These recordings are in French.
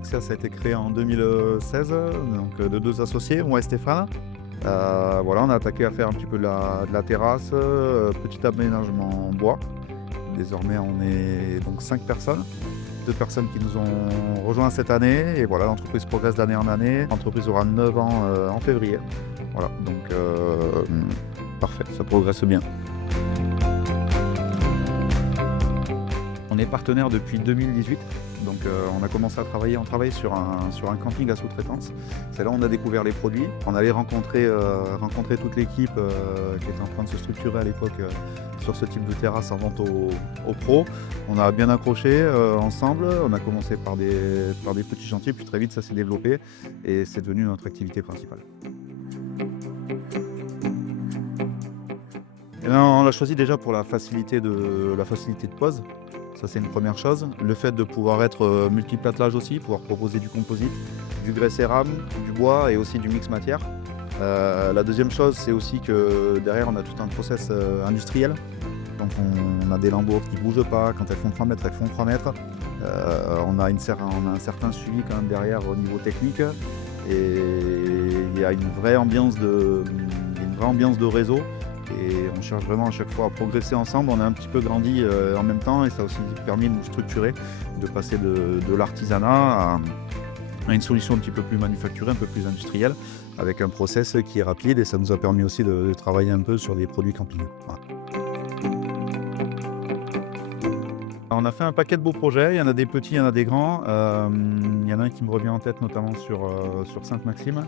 Oxia, ça a été créé en 2016, donc de 2 associés, moi et Stéphane. Voilà, on a attaqué à faire un petit peu de la terrasse, petit aménagement en bois. Désormais, on est donc 5 personnes, 2 personnes qui nous ont rejoints cette année et voilà, l'entreprise progresse d'année en année. L'entreprise aura 9 ans, en février. Voilà, donc parfait, ça progresse bien. On est partenaire depuis 2018, donc on a commencé à travailler, on travaille sur un camping à sous-traitance. C'est là où on a découvert les produits. On avait rencontré toute l'équipe qui était en train de se structurer à l'époque sur ce type de terrasse en vente aux pros. On a bien accroché ensemble. On a commencé par des petits chantiers, puis très vite ça s'est développé et c'est devenu notre activité principale. Et là, on l'a choisi déjà pour la facilité de pose. Ça, c'est une première chose. Le fait de pouvoir être multi-platelage aussi, pouvoir proposer du composite, du grès cérame, du bois et aussi du mix matière. La deuxième chose, c'est aussi que derrière, on a tout un process industriel. Donc, on a des lambeaux qui ne bougent pas. Quand elles font 3 mètres, elles font 3 mètres. On a un certain suivi quand même derrière au niveau technique. Et il y a une vraie ambiance de réseau. Et on cherche vraiment à chaque fois à progresser ensemble. On a un petit peu grandi en même temps et ça a aussi permis de nous structurer, de passer de l'artisanat à une solution un petit peu plus manufacturée, un peu plus industrielle, avec un process qui est rapide et ça nous a permis aussi de travailler un peu sur des produits camping. Voilà. On a fait un paquet de beaux projets, il y en a des petits, il y en a des grands. Il y en a un qui me revient en tête notamment sur Sainte-Maxime,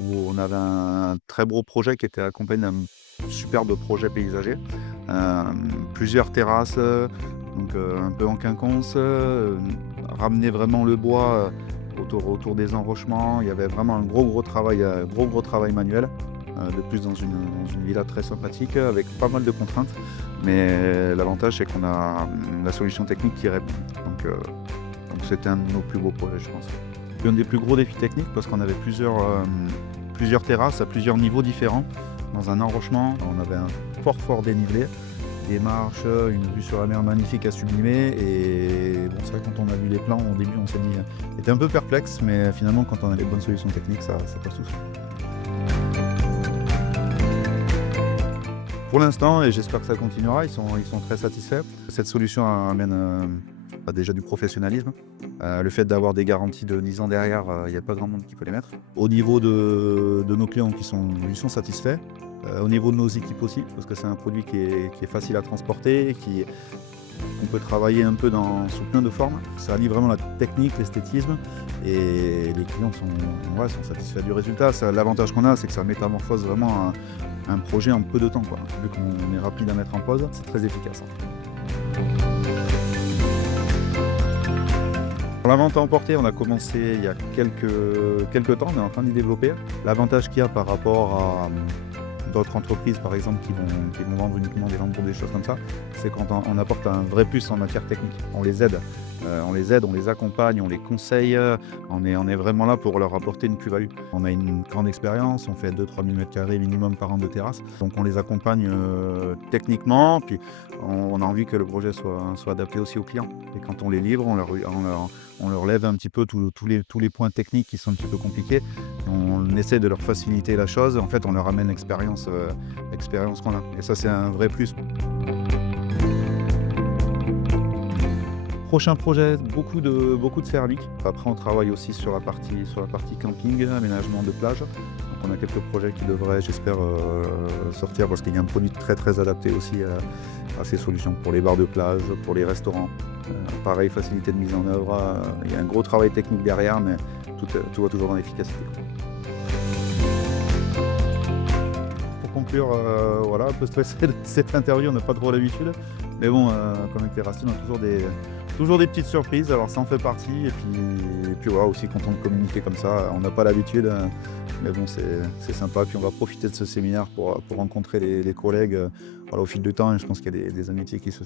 où on avait un très beau projet qui était accompagné d'un superbe projet paysager. Plusieurs terrasses, donc un peu en quinconce, ramener vraiment le bois autour des enrochements. Il y avait vraiment un gros travail manuel. De plus dans une villa très sympathique avec pas mal de contraintes. Mais l'avantage c'est qu'on a la solution technique qui répond. Donc c'était un de nos plus beaux projets je pense. Puis un des plus gros défis techniques parce qu'on avait plusieurs terrasses à plusieurs niveaux différents. Dans un enrochement, on avait un fort dénivelé, des marches, une vue sur la mer magnifique à sublimer. Et bon, c'est vrai quand on a vu les plans au début on s'est dit, on était un peu perplexe mais finalement quand on a les bonnes solutions techniques ça passe tout seul. Pour l'instant, et j'espère que ça continuera, ils sont très satisfaits. Cette solution amène déjà du professionnalisme. Le fait d'avoir des garanties de 10 ans derrière, il n'y a pas grand monde qui peut les mettre. Au niveau de nos clients ils sont satisfaits. Au niveau de nos équipes aussi, parce que c'est un produit qui est facile à transporter, qu'on peut travailler un peu sous plein de formes. Ça allie vraiment la technique, l'esthétisme, et les clients sont satisfaits du résultat. L'avantage qu'on a, c'est que ça métamorphose vraiment un projet en peu de temps, quoi. Vu qu'on est rapide à mettre en pause, c'est très efficace. Pour la vente à emporter, on a commencé il y a quelques temps, on est en train d'y développer. L'avantage qu'il y a par rapport à d'autres entreprises par exemple qui vont vendre uniquement des lampes, des choses comme ça, c'est quand on apporte un vrai plus en matière technique. On les aide, on les accompagne, on les conseille, on est vraiment là pour leur apporter une plus-value. On a une grande expérience, on fait 2-3 000 m² minimum par an de terrasse, donc on les accompagne techniquement, puis on a envie que le projet soit adapté aussi aux clients. Et quand on les livre, on leur lève un petit peu tous les points techniques qui sont un petit peu compliqués. On essaie de leur faciliter la chose. En fait, on leur amène l'expérience qu'on a. Et ça, c'est un vrai plus. Prochain projet, beaucoup de céramique. Après, on travaille aussi sur la partie camping, aménagement de plage. Donc, on a quelques projets qui devraient, j'espère, sortir parce qu'il y a un produit très adapté aussi à ces solutions pour les bars de plage, pour les restaurants. Pareil, facilité de mise en œuvre. Il y a un gros travail technique derrière, mais tout va toujours dans l'efficacité. Pour conclure, voilà, un peu stressé de cette interview, on n'a pas trop l'habitude. Mais bon, comme avec les racines, on a toujours des petites surprises, alors ça en fait partie. Et puis voilà, aussi content de communiquer comme ça, on n'a pas l'habitude. Mais bon, c'est sympa. Puis on va profiter de ce séminaire pour rencontrer les collègues voilà, au fil du temps. Et je pense qu'il y a des amitiés qui se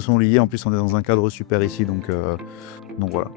sont liées. En plus, on est dans un cadre super ici, donc voilà.